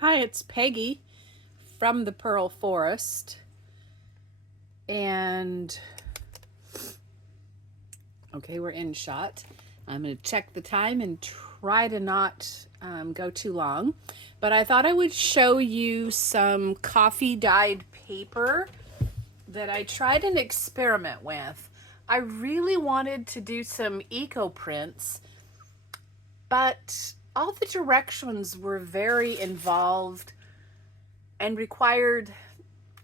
Hi, it's Peggy from the Pearl Forest. And okay, we're in shot. I'm going to check the time and try to not go too long. But I thought I would show you some coffee dyed paper that I tried an experiment with. I really wanted to do some eco prints, but all the directions were very involved and required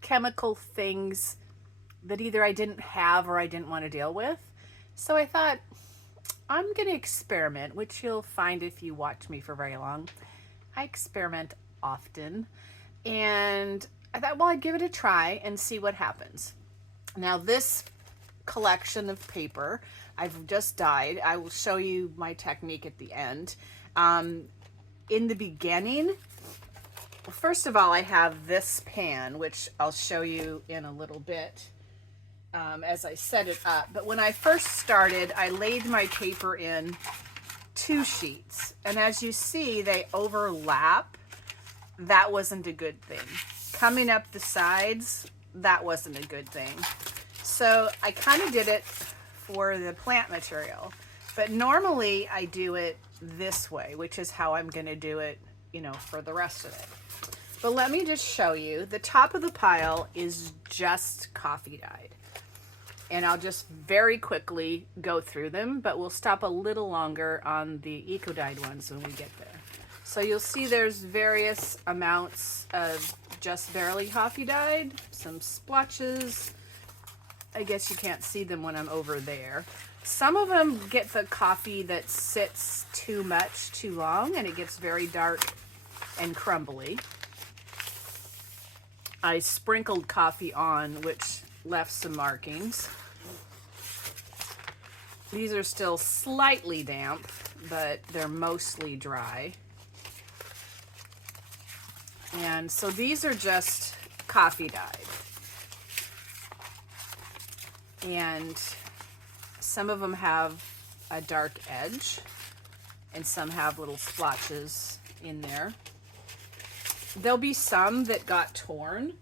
chemical things that either I didn't have or I didn't want to deal with. So I thought, I'm going to experiment, which you'll find if you watch me for very long. I experiment often. And I thought, well, I'd give it a try and see what happens. Now, this collection of paper I've just dyed. I will show you my technique at the end. In the beginning, first of all, I have this pan, which I'll show you in a little bit as I set it up. But when I first started, I laid my paper in 2 sheets. And as you see, they overlap. That wasn't a good thing. Coming up the sides, that wasn't a good thing. So I kind of did it for the plant material. But normally I do it this way, which is how I'm going to do it, for the rest of it. But let me just show you. The top of the pile is just coffee dyed. And I'll just very quickly go through them, but we'll stop a little longer on the eco dyed ones when we get there. So you'll see there's various amounts of just barely coffee dyed, some splotches. I guess you can't see them when I'm over there. Some of them get the coffee that sits too much, too long, and it gets very dark and crumbly. I sprinkled coffee on, which left some markings. These are still slightly damp, but they're mostly dry. And so these are just coffee dyed. And some of them have a dark edge, and some have little splotches in there. There'll be some that got torn.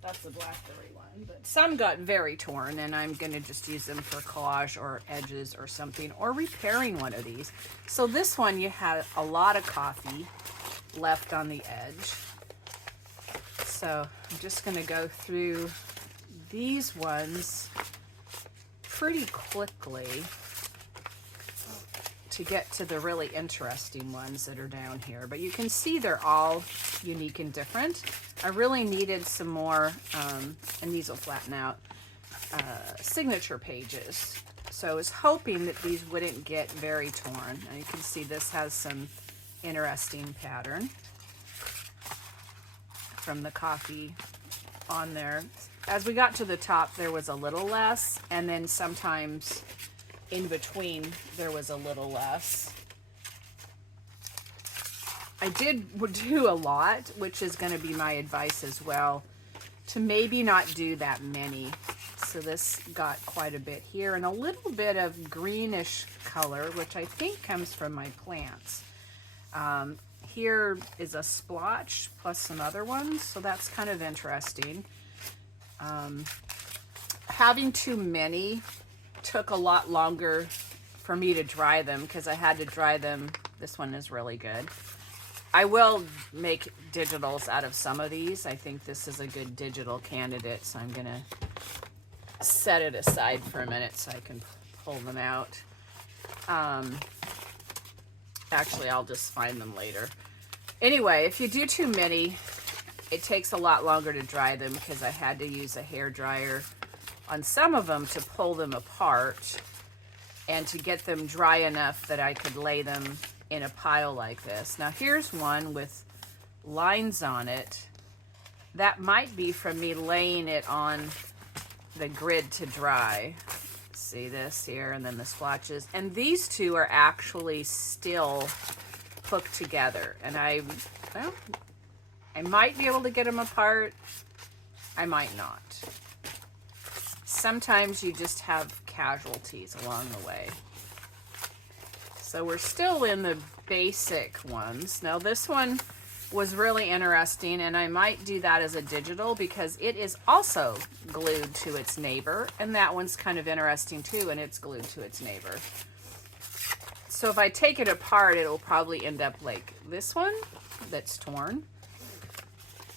That's the blackberry one, but some got very torn, and I'm going to just use them for collage or edges or something, or repairing one of these. So this one, you have a lot of coffee left on the edge. So I'm just going to go through these ones pretty quickly to get to the really interesting ones that are down here. But you can see they're all unique and different. I really needed some more, and these will flatten out, signature pages. So I was hoping that these wouldn't get very torn. And you can see this has some interesting pattern from the coffee on there. As we got to the top, there was a little less, and then sometimes in between there was a little less. I did do a lot, which is going to be my advice as well, to maybe not do that many. So this got quite a bit here, and a little bit of greenish color, which I think comes from my plants. Here is a splotch plus some other ones, so that's kind of interesting. Having too many took a lot longer for me to dry them, because I had to dry them. This one is really good. I will make digitals out of some of these. I think this is a good digital candidate, so I'm gonna set it aside for a minute so I can pull them out. Actually, I'll just find them later. Anyway, if you do too many, it takes a lot longer to dry them, because I had to use a hair dryer on some of them to pull them apart and to get them dry enough that I could lay them in a pile like this. Now here's one with lines on it. That might be from me laying it on the grid to dry. See this here, and then the splotches. And these two are actually still hooked together. And I might be able to get them apart. I might not. Sometimes you just have casualties along the way. So we're still in the basic ones. Now this one was really interesting, and I might do that as a digital because it is also glued to its neighbor, and that one's kind of interesting too, and it's glued to its neighbor. So if I take it apart, it'll probably end up like this one that's torn.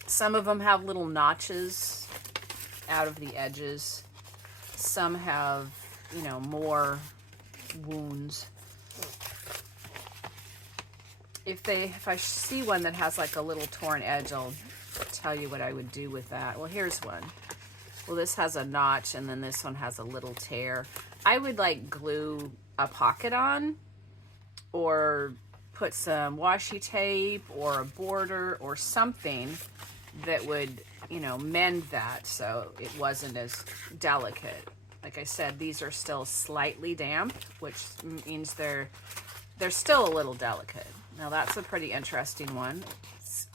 Some of them have little notches out of the edges. Some have, you know, more wounds. If I see one that has like a little torn edge, I'll tell you what I would do with that. Well, here's one. Well, this has a notch, and then this one has a little tear. I would like glue a pocket on, or put some washi tape or a border or something that would, you know, mend that so it wasn't as delicate. Like I said, these are still slightly damp, which means they're still a little delicate. Now that's a pretty interesting one.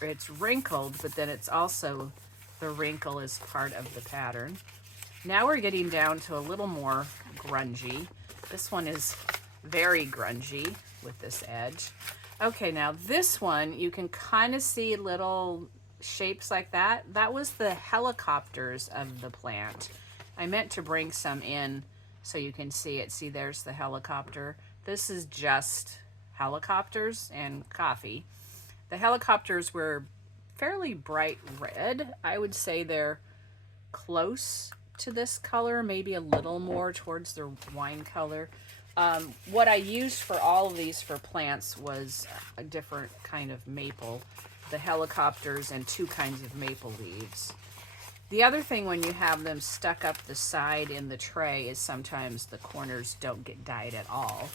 It's wrinkled, but then it's also, the wrinkle is part of the pattern. Now we're getting down to a little more grungy. This one is very grungy with this edge. Okay, now this one, you can kind of see little shapes like that. That was the helicopters of the plant. I meant to bring some in so you can see it. See, there's the helicopter. This is just helicopters and coffee. The helicopters were fairly bright red. I would say they're close to this color, maybe a little more towards the wine color. What I used for all of these for plants was a different kind of maple, the helicopters and two kinds of maple leaves. The other thing when you have them stuck up the side in the tray is sometimes the corners don't get dyed at all.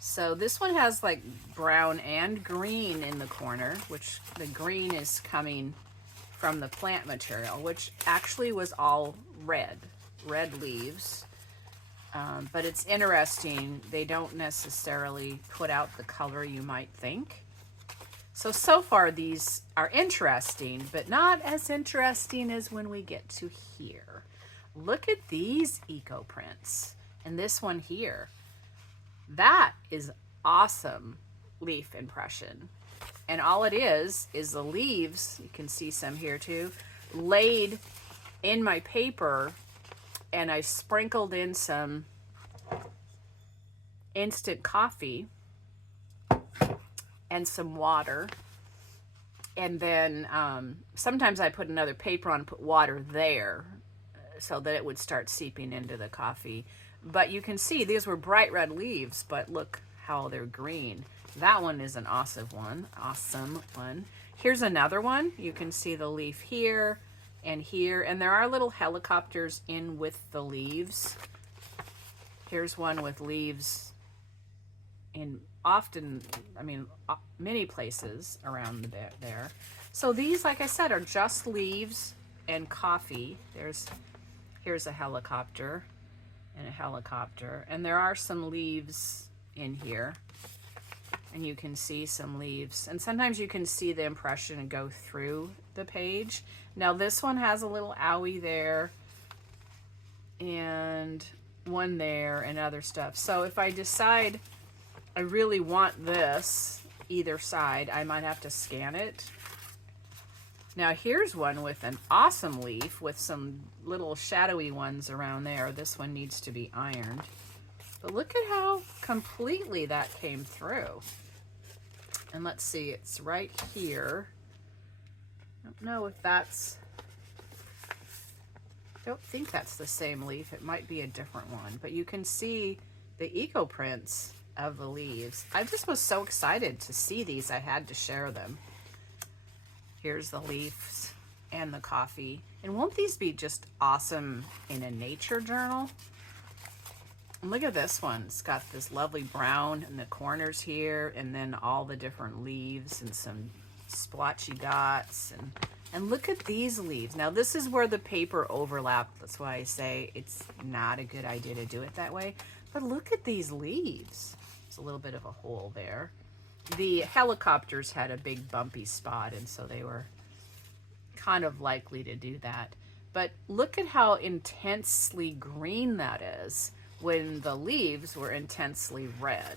So this one has like brown and green in the corner, which the green is coming from the plant material, which actually was all red leaves. But it's interesting, they don't necessarily put out the color you might think. So far these are interesting, but not as interesting as when we get to here. Look at these eco prints, and this one here. That is awesome leaf impression. And all it is the leaves, you can see some here too, laid in my paper, and I sprinkled in some instant coffee and some water. And then sometimes I put another paper on, put water there so that it would start seeping into the coffee. But you can see these were bright red leaves, but look how they're green. That one is an awesome one. Here's another one. You can see the leaf here, and there are little helicopters in with the leaves. Here's one with leaves in many places around the bit there. So these, like I said, are just leaves and coffee. Here's a helicopter and a helicopter, and there are some leaves in here, and you can see some leaves, and sometimes you can see the impression go through the page. Now this one has a little owie there and one there and other stuff. So if I decide I really want this either side, I might have to scan it. Now here's one with an awesome leaf with some little shadowy ones around there. This one needs to be ironed. But look at how completely that came through. And let's see, it's right here. I don't know if that's, I don't think that's the same leaf. It might be a different one, but you can see the eco prints of the leaves. I just was so excited to see these, I had to share them. Here's the leaves and the coffee. And won't these be just awesome in a nature journal? And look at this one. It's got this lovely brown in the corners here, and then all the different leaves and some splotchy dots. And look at these leaves. Now this is where the paper overlapped. That's why I say it's not a good idea to do it that way. But look at these leaves. There's a little bit of a hole there. The helicopters had a big bumpy spot, and so they were kind of likely to do that. But look at how intensely green that is. when the leaves were intensely red.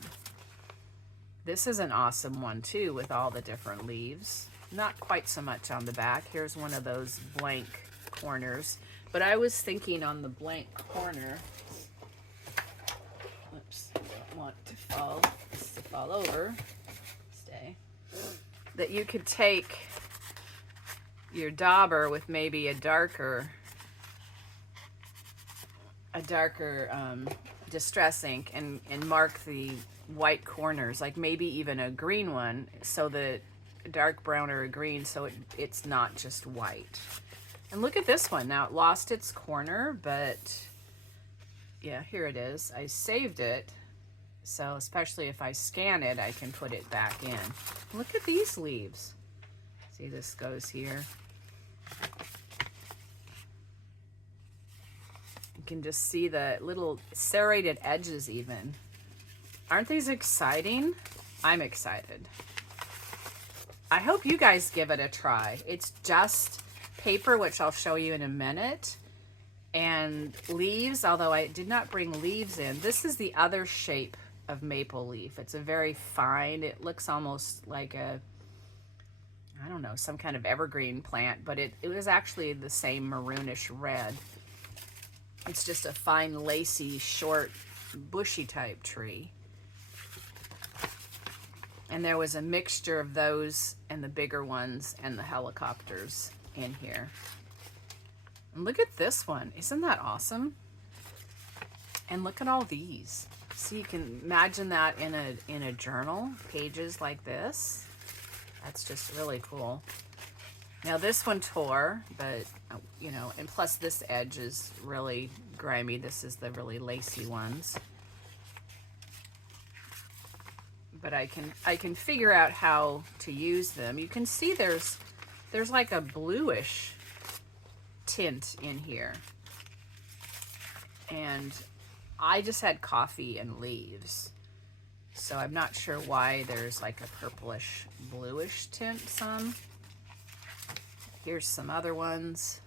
This is an awesome one too, with all the different leaves. Not quite so much on the back. Here's one of those blank corners. But I was thinking on the blank corner, oops, I don't want this to fall over, stay, that you could take your dauber with maybe a darker distress ink and mark the white corners, like maybe even a green one, so that dark brown or a green, so it's not just white. And look at this one. Now it lost its corner, but yeah, here it is. I saved it, so especially if I scan it, I can put it back in. Look at these leaves. See, this goes here. You can just see the little serrated edges even. Aren't these exciting? I'm excited. I hope you guys give it a try. It's just paper, which I'll show you in a minute, and leaves, although I did not bring leaves in. This is the other shape of maple leaf. It's a very fine, it looks almost like a, I don't know, some kind of evergreen plant, but it was actually the same maroonish red. It's just a fine, lacy, short, bushy type tree. And there was a mixture of those and the bigger ones and the helicopters in here. And look at this one. Isn't that awesome? And look at all these. See, you can imagine that in a journal, pages like this. That's just really cool. Now this one tore, but you know, and plus this edge is really grimy. This is the really lacy ones. But I can figure out how to use them. You can see there's like a bluish tint in here. And I just had coffee and leaves. So I'm not sure why there's like a purplish bluish tint some. Here's some other ones.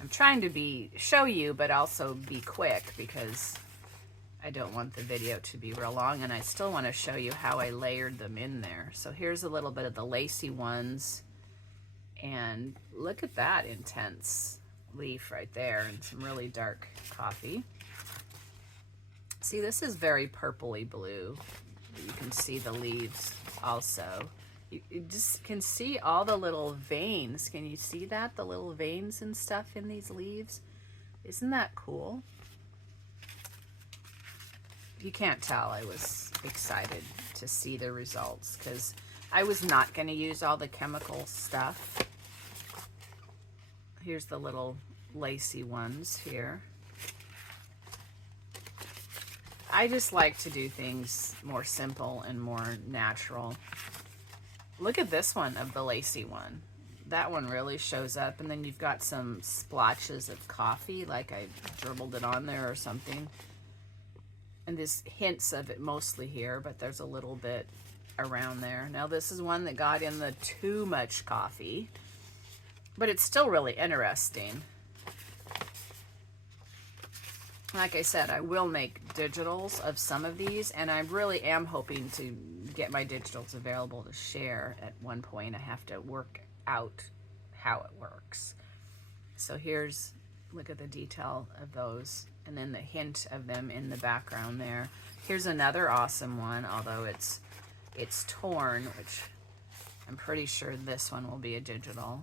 I'm trying to show you, but also be quick because I don't want the video to be real long, and I still want to show you how I layered them in there. So here's a little bit of the lacy ones, and look at that intense leaf right there, and some really dark coffee. See, this is very purpley blue. You can see the leaves also. You just can see all the little veins. Can you see that? The little veins and stuff in these leaves. Isn't that cool? You can't tell, I was excited to see the results because I was not going to use all the chemical stuff. Here's the little lacy ones here. I just like to do things more simple and more natural. Look at this one of the lacy one. That one really shows up, and then you've got some splotches of coffee, like I dribbled it on there or something. And there's hints of it mostly here, but there's a little bit around there. Now this is one that got in the too much coffee, but it's still really interesting. Like I said, I will make digitals of some of these, and I really am hoping to get my digitals available to share at one point. I have to work out how it works. So here's, look at the detail of those, and then the hint of them in the background there. Here's another awesome one, although it's torn, which I'm pretty sure this one will be a digital.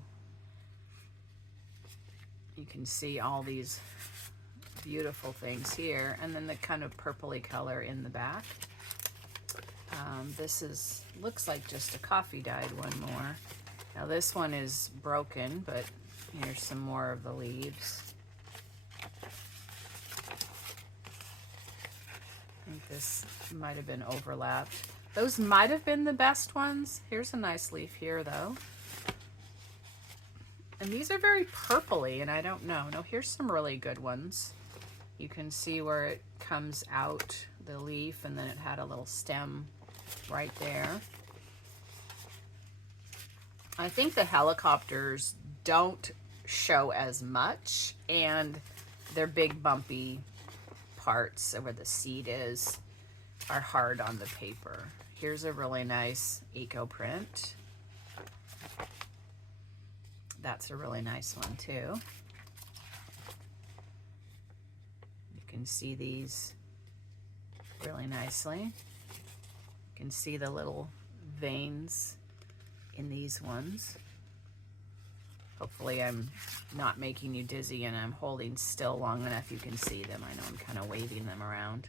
You can see all these beautiful things here, and then the kind of purpley color in the back. This looks like just a coffee dyed one more. Now this one is broken, but here's some more of the leaves. I think this might have been overlapped. Those might have been the best ones. Here's a nice leaf here though. And these are very purpley, and I don't know. No, here's some really good ones. You can see where it comes out, the leaf, and then it had a little stem right there. I think the helicopters don't show as much, and their big bumpy parts where the seed is are hard on the paper. Here's a really nice eco print. That's a really nice one too. You can see these really nicely. You can see the little veins in these ones. Hopefully I'm not making you dizzy and I'm holding still long enough you can see them. I know I'm kind of waving them around.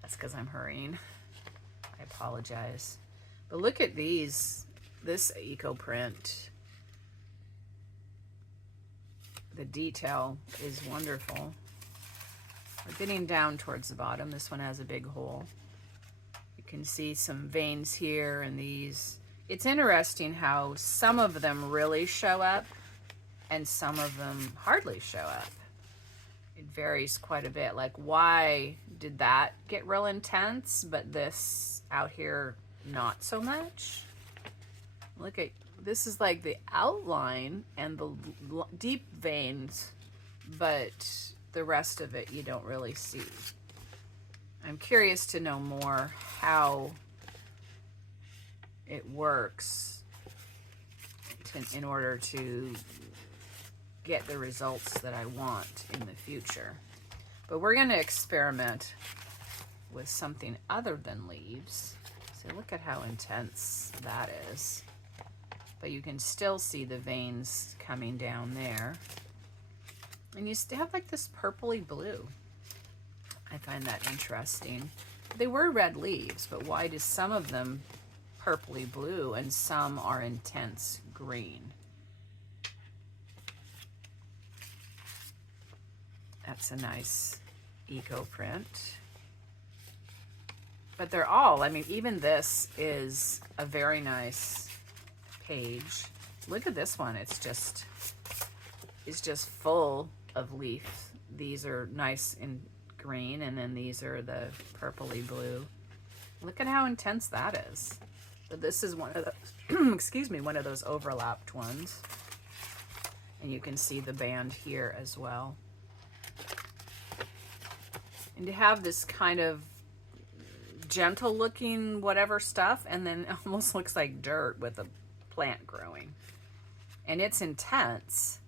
That's because I'm hurrying. I apologize. But look at these, this eco print. The detail is wonderful. We're getting down towards the bottom. This one has a big hole. You can see some veins here and these. It's interesting how some of them really show up and some of them hardly show up. It varies quite a bit. Like, why did that get real intense, but this out here not so much? Look at, this is like the outline and the deep veins, but the rest of it you don't really see. I'm curious to know more how it works in order to get the results that I want in the future. But we're going to experiment with something other than leaves. So look at how intense that is. But you can still see the veins coming down there. And you still have like this purpley blue. I find that interesting. They were red leaves, but why do some of them purpley blue and some are intense green? That's a nice eco print. But they're all, I mean, even this is a very nice page. Look at this one. It's just full of leaf. These are nice and green, and then these are the purpley blue. Look at how intense that is. But this is one of the, excuse me, one of those overlapped ones. And you can see the band here as well. And to have this kind of gentle looking whatever stuff, and then it almost looks like dirt with a plant growing. And it's intense.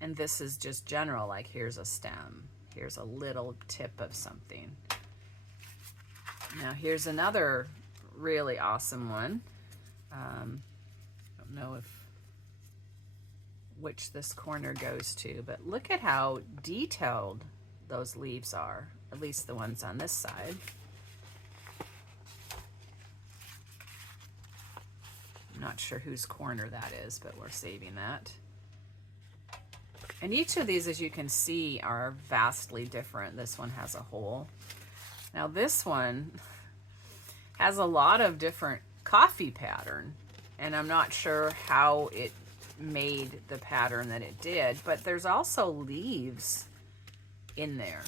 And this is just general, like here's a stem. Here's a little tip of something. Now here's another really awesome one. I don't know which this corner goes to, but look at how detailed those leaves are, at least the ones on this side. I'm not sure whose corner that is, but we're saving that. And each of these, as you can see, are vastly different. This one has a hole. Now this one has a lot of different coffee pattern, and I'm not sure how it made the pattern that it did, but there's also leaves in there.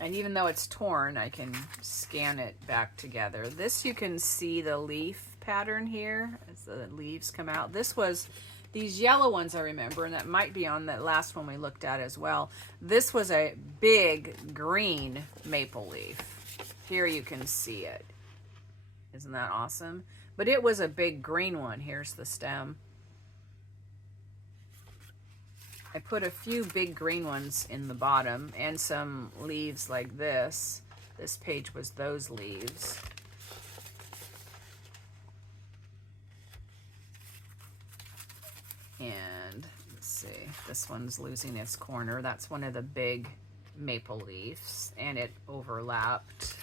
And even though it's torn, I can scan it back together. This, you can see the leaf pattern here as the leaves come out. This was these yellow ones, I remember, and that might be on that last one we looked at as well. This was a big green maple leaf. Here you can see it. Isn't that awesome? But it was a big green one. Here's the stem. I put a few big green ones in the bottom and some leaves like this. This page was those leaves. And let's see, this one's losing its corner. That's one of the big maple leaves, and it overlapped,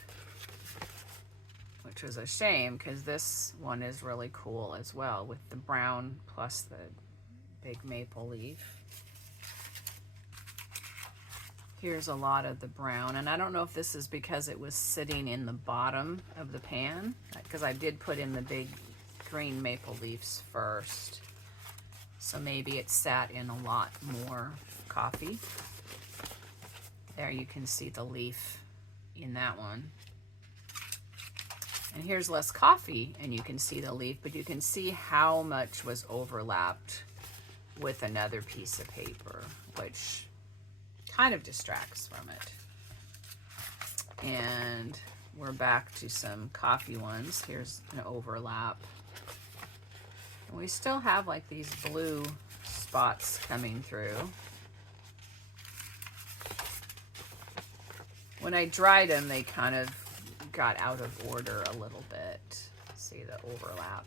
which was a shame because this one is really cool as well with the brown plus the big maple leaf. Here's a lot of the brown, and I don't know if this is because it was sitting in the bottom of the pan, because I did put in the big green maple leaves first. So maybe it sat in a lot more coffee. There you can see the leaf in that one. And here's less coffee, and you can see the leaf, but you can see how much was overlapped with another piece of paper, which kind of distracts from it. And we're back to some coffee ones. Here's an overlap. And we still have like these blue spots coming through. When I dried them, they kind of got out of order a little bit. See the overlap.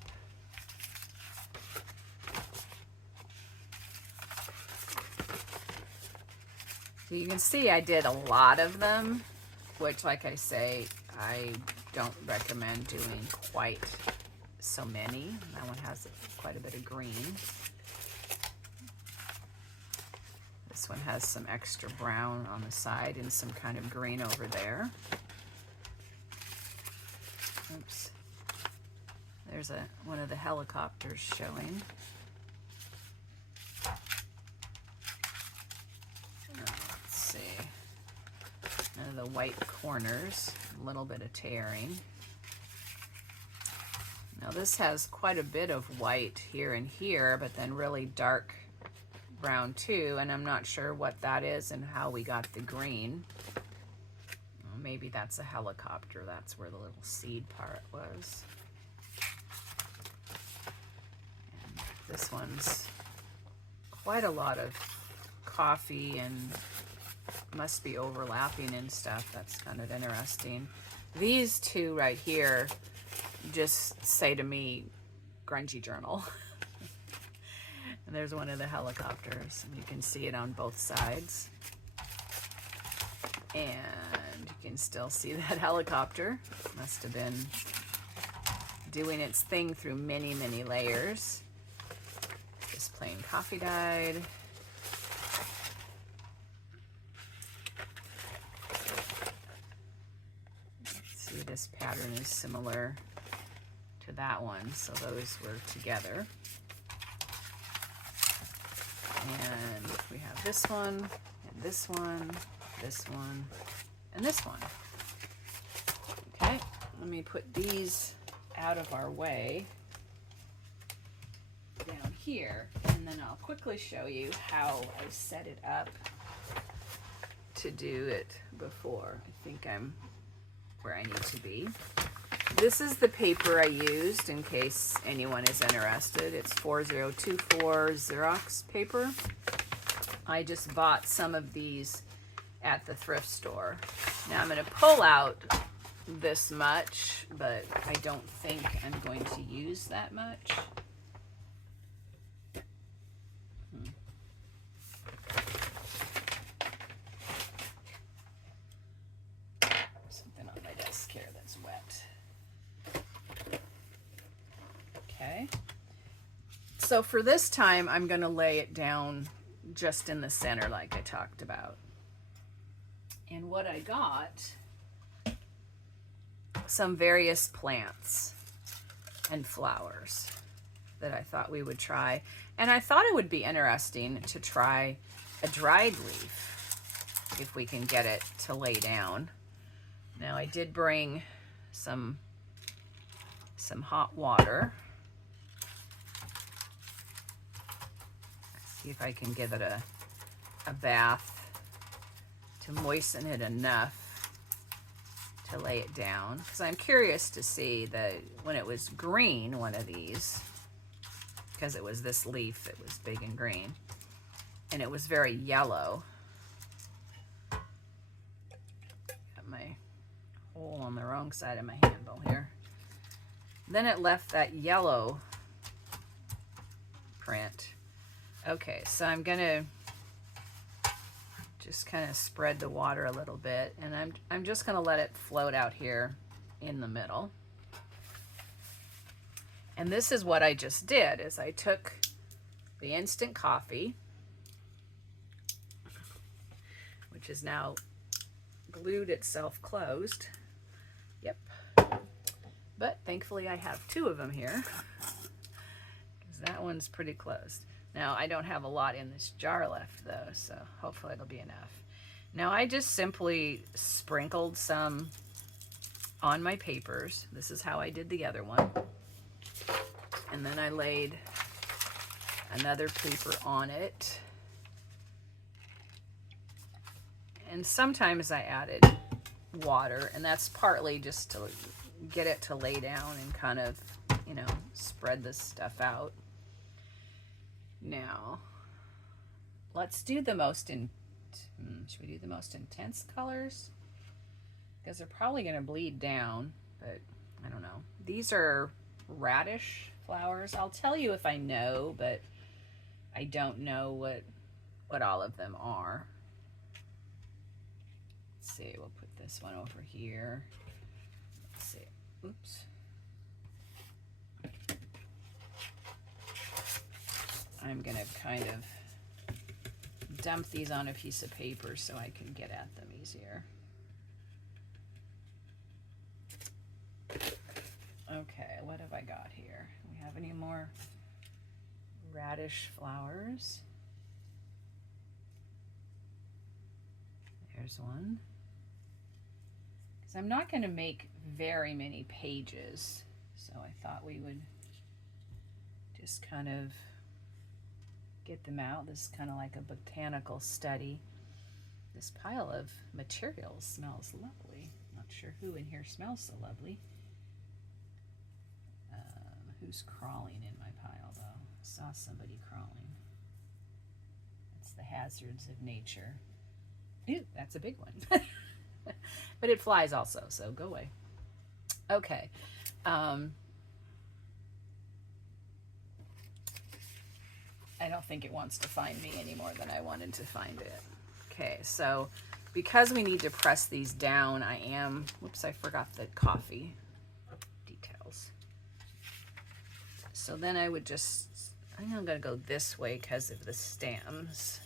So you can see I did a lot of them, which, like I say, I don't recommend doing quite so many. That one has quite a bit of green. This one has some extra brown on the side and some kind of green over there. Oops. There's one of the helicopters showing. Let's see. The white corners, a little bit of tearing. Now this has quite a bit of white here and here, but then really dark brown too, and I'm not sure what that is and how we got the green. Well, maybe that's a helicopter. That's where the little seed part was. And this one's quite a lot of coffee and must be overlapping and stuff. That's kind of interesting. These two right here just say to me grungy journal. And there's one of the helicopters, and you can see it on both sides. And you can still see that helicopter. Must have been doing its thing through many, many layers. Just plain coffee dyed. See, this pattern is similar to that one, so those were together. And we have this one, and this one, this one, and this one. Okay, let me put these out of our way down here, and then I'll quickly show you how I set it up to do it before. I think I'm where I need to be. This is the paper I used in case anyone is interested. It's 4024 Xerox paper. I just bought some of these at the thrift store. Now I'm going to pull out this much, but I don't think I'm going to use that much. Something on my desk here that's wet. Okay, so for this time, I'm going to lay it down just in the center like I talked about. And what I got, some various plants and flowers that I thought we would try. And I thought it would be interesting to try a dried leaf if we can get it to lay down. Now I did bring some hot water. See if I can give it a bath to moisten it enough to lay it down. Because I'm curious to see that when it was green, one of these, because it was this leaf that was big and green, and it was very yellow. Got my hole on the wrong side of my handle here. Then it left that yellow print. Okay, so I'm gonna just kind of spread the water a little bit, and I'm just gonna let it float out here in the middle. And this is what I just did, is I took the instant coffee, which is now glued itself closed. Yep. But thankfully I have two of them here, because that one's pretty closed. Now, I don't have a lot in this jar left, though, so hopefully it'll be enough. Now, I just simply sprinkled some on my papers. This is how I did the other one. And then I laid another paper on it. And sometimes I added water, and that's partly just to get it to lay down and kind of, you know, spread this stuff out. Now, let's do the most should we do the most intense colors? Because they're probably going to bleed down, but I don't know. These are radish flowers. I'll tell you if I know, but I don't know what all of them are. Let's see, we'll put this one over here. Let's see. Oops. I'm going to kind of dump these on a piece of paper so I can get at them easier. Okay, what have I got here? Do we have any more radish flowers? There's one. Because I'm not going to make very many pages, so I thought we would just kind of get them out. This is kind of like a botanical study. This pile of materials smells lovely. Not sure who in here smells so lovely. Who's crawling in my pile though? I saw somebody crawling. It's the hazards of nature. Ew, that's a big one. But it flies also, so go away. Okay. I don't think it wants to find me any more than I wanted to find it. Okay, so because we need to press these down, whoops, I forgot the coffee details. So then I think I'm gonna go this way because of the stems.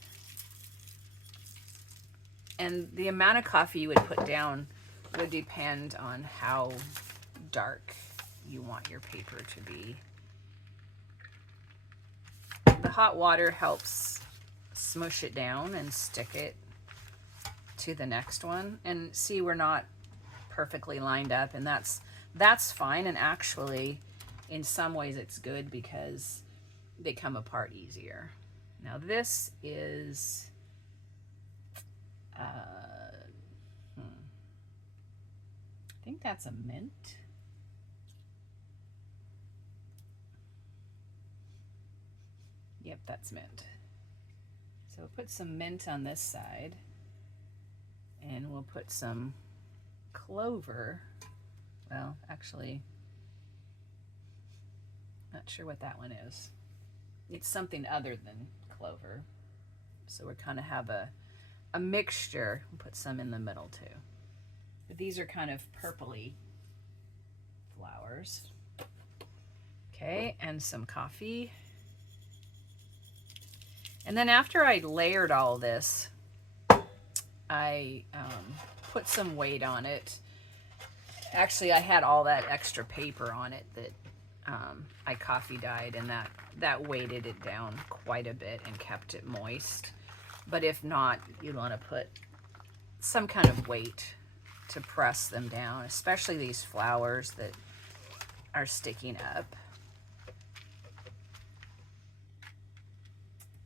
And the amount of coffee you would put down would depend on how dark you want your paper to be. The hot water helps smush it down and stick it to the next one. And see, we're not perfectly lined up, and that's fine. And actually, in some ways it's good because they come apart easier. Now this is I think that's a mint. Yep, that's mint. So we'll put some mint on this side, and we'll put some clover. Well, actually, not sure what that one is. It's something other than clover. So we kind of have a mixture. We'll put some in the middle too. But these are kind of purpley flowers. Okay, and some coffee. And then after I layered all this, I put some weight on it. Actually, I had all that extra paper on it that I coffee dyed, and that weighted it down quite a bit and kept it moist. But if not, you'd want to put some kind of weight to press them down, especially these flowers that are sticking up.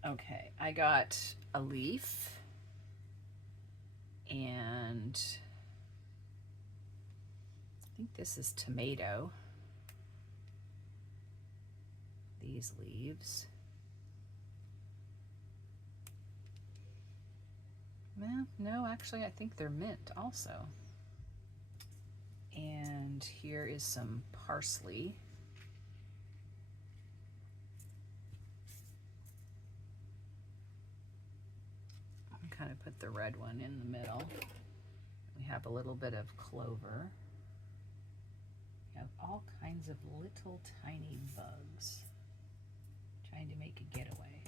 Okay, I got a leaf, and I think this is tomato. These leaves. Well, no, actually, I think they're mint also. And here is some parsley. Kind of put the red one in the middle. We have a little bit of clover. We have all kinds of little tiny bugs trying to make a getaway.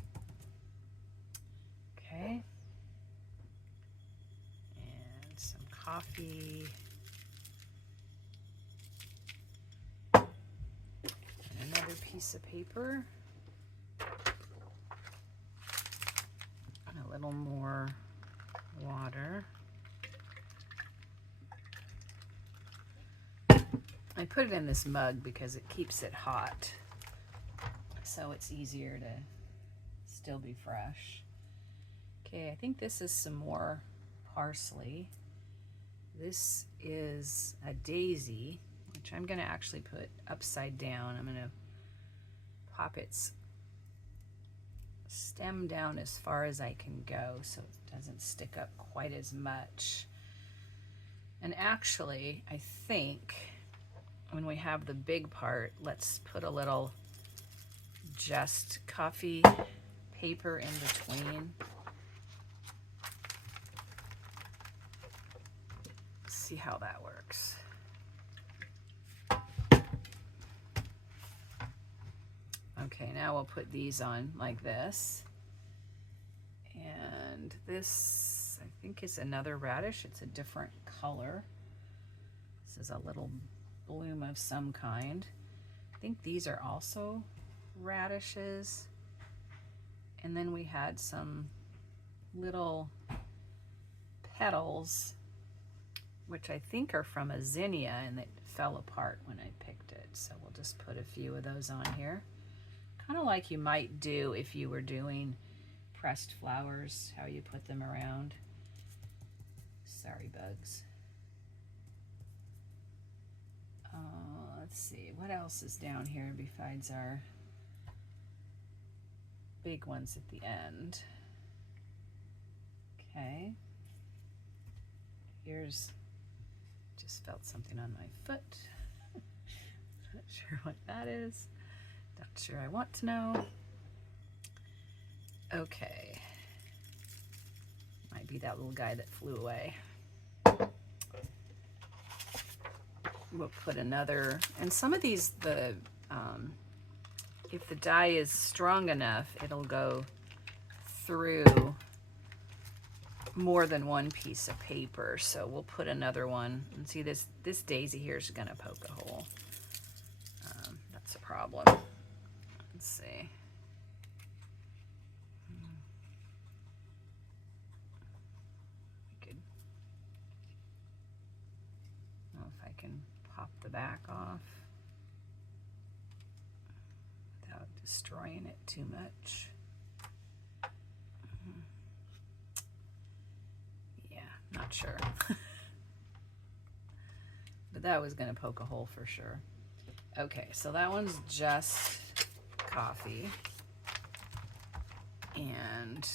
Okay. And some coffee. And another piece of paper. A little more water. I put it in this mug because it keeps it hot, so it's easier still be fresh. Okay, I think this is some more parsley. This is a daisy, which I'm going to actually put upside down. I'm going to pop its stem down as far as I can go so it doesn't stick up quite as much. And actually, I think when we have the big part, let's put a little just coffee paper in between. See how that works. Okay, now we'll put these on like this. And this, I think, is another radish. It's a different color. This is a little bloom of some kind. I think these are also radishes. And then we had some little petals, which I think are from a zinnia, and it fell apart when I picked it. So we'll just put a few of those on here. Kind of like you might do if you were doing pressed flowers, how you put them around. Sorry, bugs. Let's see, what else is down here besides our big ones at the end? Okay. Here's, just felt something on my foot. Not sure what that is. Not sure I want to know. Okay. Might be that little guy that flew away. We'll put another, and some of these, if the dye is strong enough, it'll go through more than one piece of paper. So we'll put another one, and see this daisy here is gonna poke a hole. That's a problem. Let's see. Can pop the back off without destroying it too much. Yeah, not sure. But that was going to poke a hole for sure. Okay, so that one's just coffee. And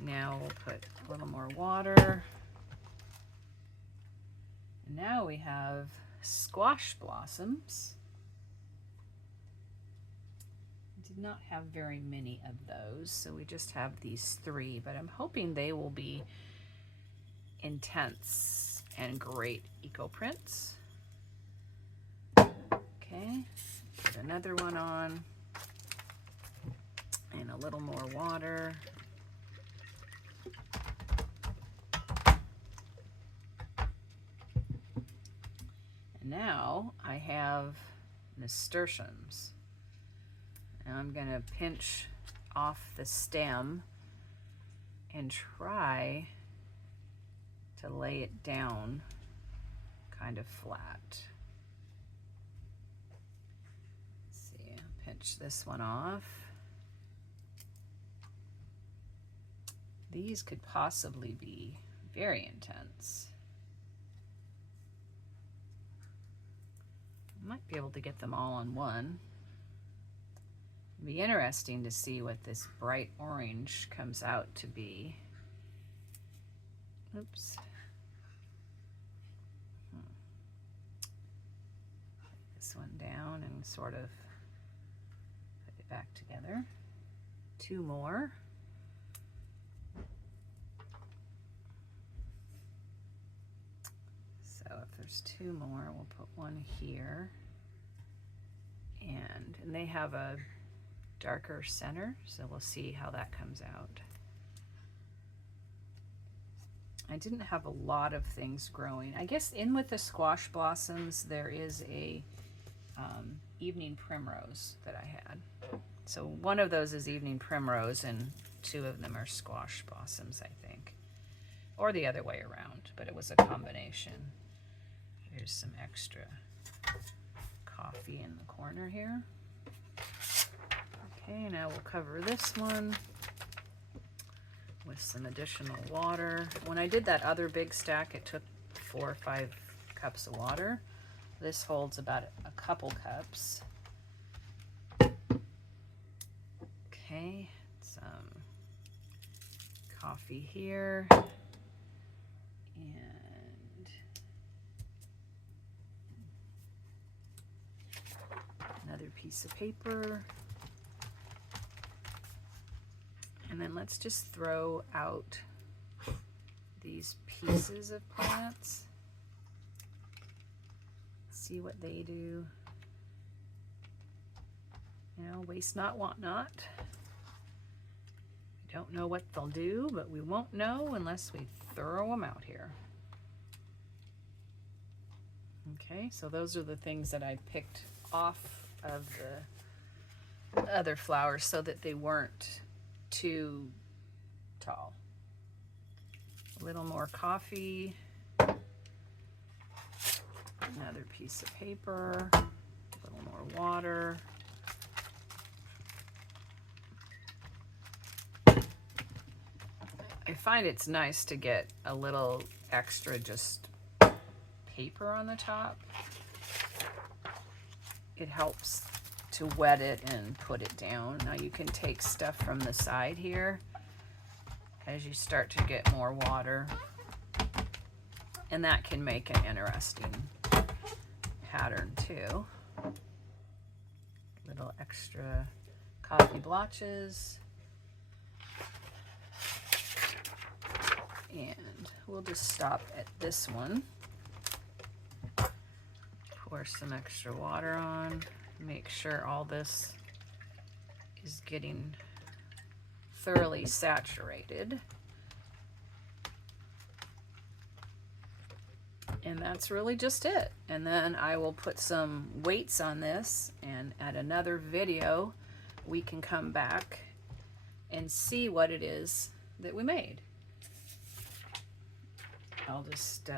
now we'll put a little more water. Now we have squash blossoms. Did not have very many of those, so we just have these 3, but I'm hoping they will be intense and great eco prints. Okay, put another one on, and a little more water. Now I have nasturtiums. Now I'm going to pinch off the stem and try to lay it down kind of flat. Let's see, I'll pinch this one off. These could possibly be very intense. Might be able to get them all on one. It'd be interesting to see what this bright orange comes out to be. Oops. Put this one down and sort of put it back together. 2 more. So if there's 2 more, we'll put one here. And they have a darker center, so we'll see how that comes out. I didn't have a lot of things growing. I guess in with the squash blossoms, there is a evening primrose that I had. So one of those is evening primrose and 2 of them are squash blossoms, I think. Or the other way around, but it was a combination. Here's some extra coffee in the corner here. Okay, now we'll cover this one with some additional water. When I did that other big stack, it took 4 or 5 cups of water. This holds about a couple cups. Okay, some coffee here. And another piece of paper. And then let's just throw out these pieces of plants. See what they do. You know, waste not, want not. We don't know what they'll do, but we won't know unless we throw them out here. Okay, so those are the things that I picked off of the other flowers so that they weren't too tall. A little more coffee, another piece of paper, a little more water. I find it's nice to get a little extra just paper on the top. It helps to wet it and put it down. Now you can take stuff from the side here as you start to get more water, and that can make an interesting pattern too. Little extra coffee blotches, and we'll just stop at this one. Pour some extra water on. Make sure all this is getting thoroughly saturated. And that's really just it. And then I will put some weights on this, and at another video we can come back and see what it is that we made. I'll just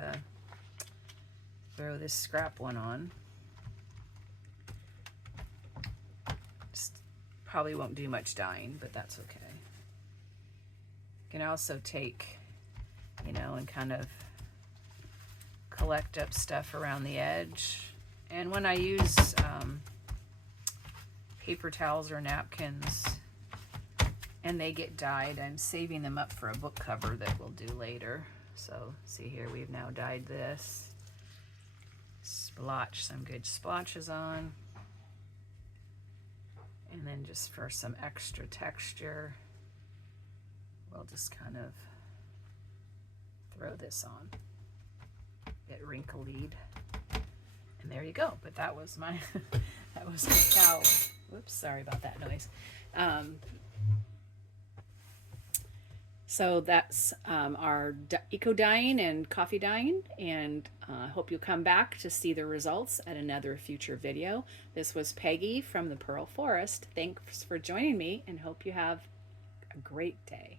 throw this scrap one on. Probably won't do much dyeing, but that's okay. You can also take, you know, and kind of collect up stuff around the edge. And when I use paper towels or napkins and they get dyed, I'm saving them up for a book cover that we'll do later. So see here, we've now dyed this. Splotch some good splotches on. And then just for some extra texture, we'll just kind of throw this on. Get wrinkly. And there you go. But that was my that was my cow. Whoops, sorry about that noise. So that's our eco dyeing and coffee dyeing, and I hope you'll come back to see the results at another future video. This was Peggy from the Pearl Forest. Thanks for joining me, and hope you have a great day.